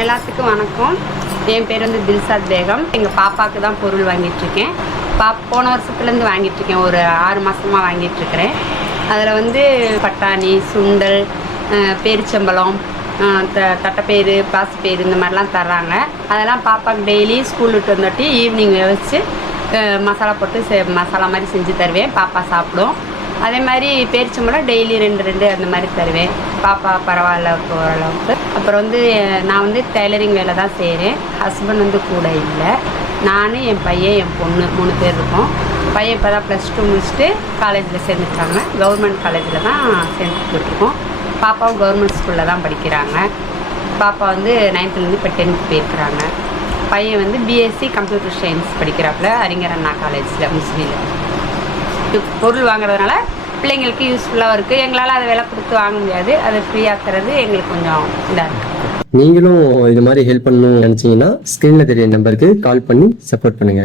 எல்லாத்துக்கும் வணக்கம். என் பேர் வந்து தில்சாத் பேகம். எங்கள் பாப்பாவுக்கு தான் பொருள் வாங்கிட்டுருக்கேன். போன வருஷத்துலேருந்து வாங்கிட்டுருக்கேன். ஒரு 6 மாதமாக வாங்கிட்டுருக்கிறேன். அதில் வந்து பட்டாணி, சுண்டல், பேரிச்சம்பழம், தட்டைப்பயிறு, பாசிப்பயிறு இந்த மாதிரிலாம் தர்றாங்க. அதெல்லாம் பாப்பாவுக்கு டெய்லி ஸ்கூல் விட்டு வந்துட்டு ஈவினிங் வச்சு மசாலா போட்டு மசாலா மாதிரி செஞ்சு தருவேன். பாப்பா சாப்பிடும். அதே மாதிரி பேரிச்சம்பழம் டெய்லி 2 அந்த மாதிரி தருவேன். பாப்பா பரவாயில்ல ஓரளவுக்கு. அப்புறம் வந்து நான் வந்து டெய்லரிங் வேலை தான் செய்கிறேன். ஹஸ்பண்ட் வந்து கூட இல்லை. நான், என் பையன், என் பொண்ணு 3 பேர் இருக்கோம். பையன் இப்போ தான் +2 முடிச்சுட்டு காலேஜில் சேர்ந்துட்டாங்க. கவர்மெண்ட் காலேஜில் தான் சேர்ந்துட்டுருக்கோம். பாப்பாவும் கவர்மெண்ட் ஸ்கூலில் தான் படிக்கிறாங்க. பாப்பா வந்து 9th இப்போ 10th போயிருக்கிறாங்க. பையன் வந்து பிஎஸ்சி கம்ப்யூட்டர் சயின்ஸ் படிக்கிறாப்புல அறிஞர் அண்ணா காலேஜில் முஸ்லீமில். பொருள் வாங்குறதுனால பிள்ளைங்களுக்கு யூஸ்ஃபுல்லாக இருக்குது. எங்களால் அதை விலை கொடுத்து வாங்க முடியாது. அதை ஃப்ரீயாக்குறது எங்களுக்கு கொஞ்சம் இதாக இருக்குது. நீங்களும் இது மாதிரி ஹெல்ப் பண்ணணும்னு நினச்சிங்கன்னா ஸ்க்ரீனில் தெரிய நம்பருக்கு கால் பண்ணி சப்போர்ட் பண்ணுங்கள்.